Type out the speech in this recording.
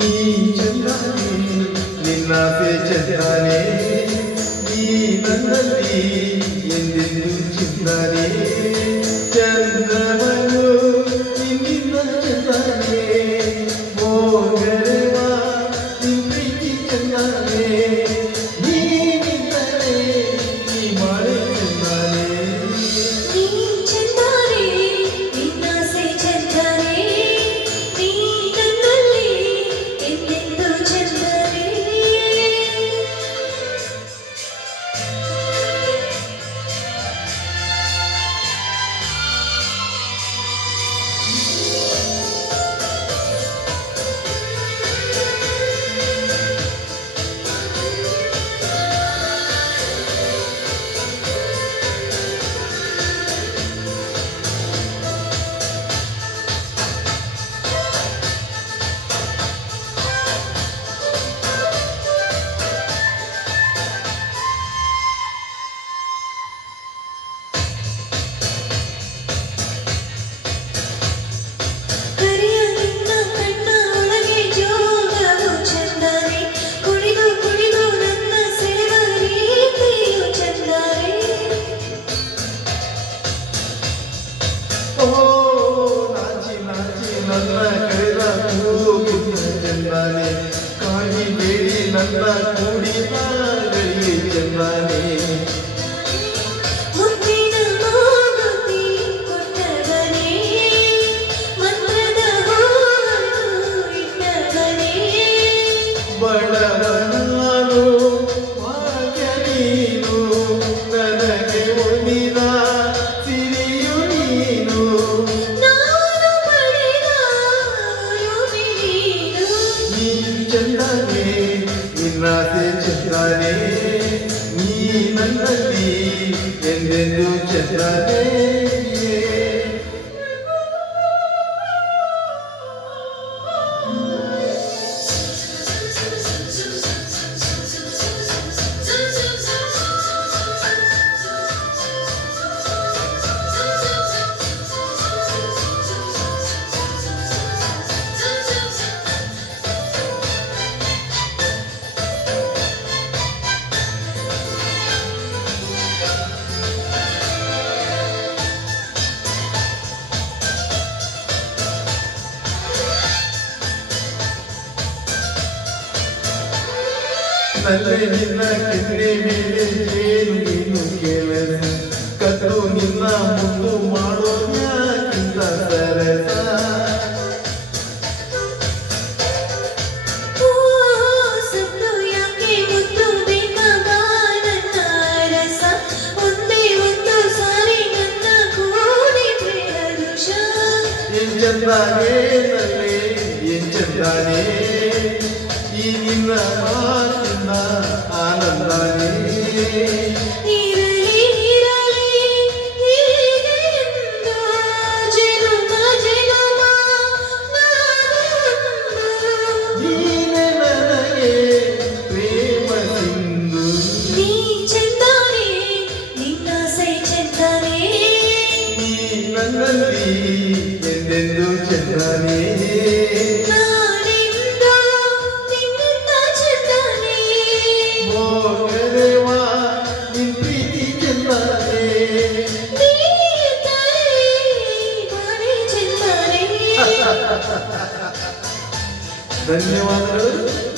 ನೀ ಚಂದಾನೆ ನಿನ್ನಾಸೆ ಚಂದಾನೆ ನೀ ನನ್ನಲ್ಲಿ ಎಂದೆಂದು ಚಿಂತಾನೆ ಚಂದ್ರವನು ನಿನ್ನಿಂದ ಚಂದಾನೆ ಮೋಗರೆವ ನಿನ್ ಪ್ರೀತಿ ಚಂದಾನೆ ನೀನಿದ್ದರೆ ನೀ ಮಾಡೆ ಚಂದಾನೆ ನೀ ಚಂದಾನೆ ನಿನ್ನಾಸೆ ಚಂದಾನೆ ನೀ ನನ್ನಲ್ಲಿ ಎಂದೆಂದು ಚಂದಾನೆ ನಾಚಿ ನಾಚಿ ನನ್ನ ಕರೆದ ಕೂಗಿದ ಚಂದಾನೆ ಕಾಗಿ ಬೇಡಿ ನನ್ನ ಕೂಡಿದ ಗಳಿಗೆ ಚಂದಾನೆ ಮುತ್ತಿನ ಮಾರುತಿ ಕೊಟ್ಟವನೇ ಮಂತ್ರದ ಹೂವನ್ನು ಇಟ್ಟವನೇ ಬಡವನಾನು ಭಾಗ್ಯ ನೀನು ನನಗೆ ಒಲಿದ ಸಿರಿಯು ನೀನು ನಾನು ಪಡೆದ ಯೋಗಿ ನೀನು ನೀ ಚಂದಾನೆ ನಿನ್ನಾಸೆ ಚಂದಾನೆ ನೀ ನನ್ನಲ್ಲಿ ಎಂದೆಂದು ಚಂದಾನೆ ನಲ್ಲೆ ನಿನ್ನ ಕೆನ್ನೆ ಮೇಲೆ ಏನು ನೀನು ಕೇಳಸ ಕದ್ದು ನಿನ್ನ ಮುದ್ದು ಮಾಡೋ ಯಾಕಿಂತ ಸರಸ ಸತ್ತು ಯಾಕೆ ಮುತ್ತು ಬೇಕಾದ ನನ್ನ ರಸ ಒಂದೇ ಒಂದು ಸಾರಿ ನನ್ನ ಕೂಡಿದ್ರೆ ಹರುಷ ಏನ್ ಚಂದಾನೆ ನಲ್ಲೆ ಏನ್ ಚಂದಾನೆ ಈ ನಿನ್ನ ಮಾತಿನ ಆನಂದಾನೆ ಇರಲಿ ಇರಲಿ ಹೀಗೆ ಎಂದು ಜನುಮ ಜನುಮ ನಾನೊಂದು ನೀನೆ ನನಗೆ ಪ್ರೇಮ ಸಿಂಧು ನೀ ಚಂದಾನೆ ನಿನ್ನಾಸೆ ಚಂದಾನೆ ನೀ ನನ್ನಲ್ಲಿ ಎಂದೆಂದು ಚಂದಾನೆ ನಾನೆಂದು ನಿನ್ನಿಂದ ಚಂದಾನೆ ಮೋಗರೆವ ನಿನ್ ಪ್ರೀತಿ ಚಂದಾನೆ ನೀನಿದ್ದರೆ ನಾನೇ ಚಂದಾನೆ ಧನ್ಯವಾದಗಳು.